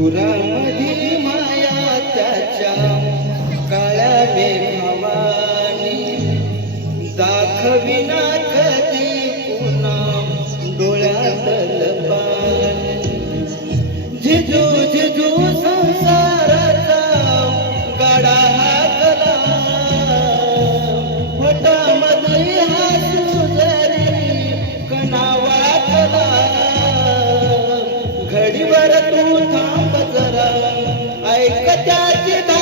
उरामधी माया त्याच्या काळ्या घडीवर तू थांब जरा. ऐक त्याची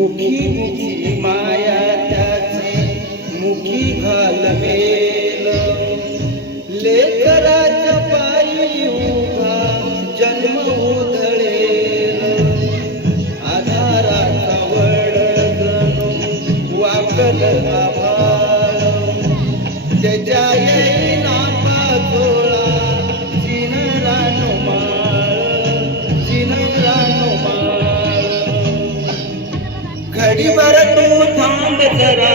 मुखी मुखी माया त्याची मुखी घालवेल लेकराच्या पायी उभा जन्म उधळेल. आधाराचा वड जणू वाकल आभाळ. त्याच्या घडी घडीभर तू थांब जरा.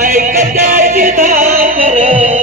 ऐकत्याची धाकर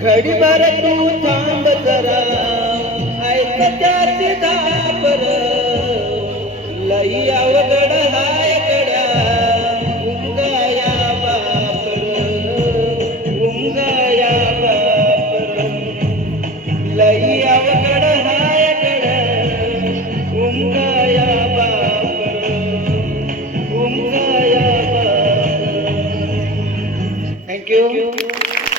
घडीभर तू थांब जरा. ऐक त्याची दाबर लई अवघड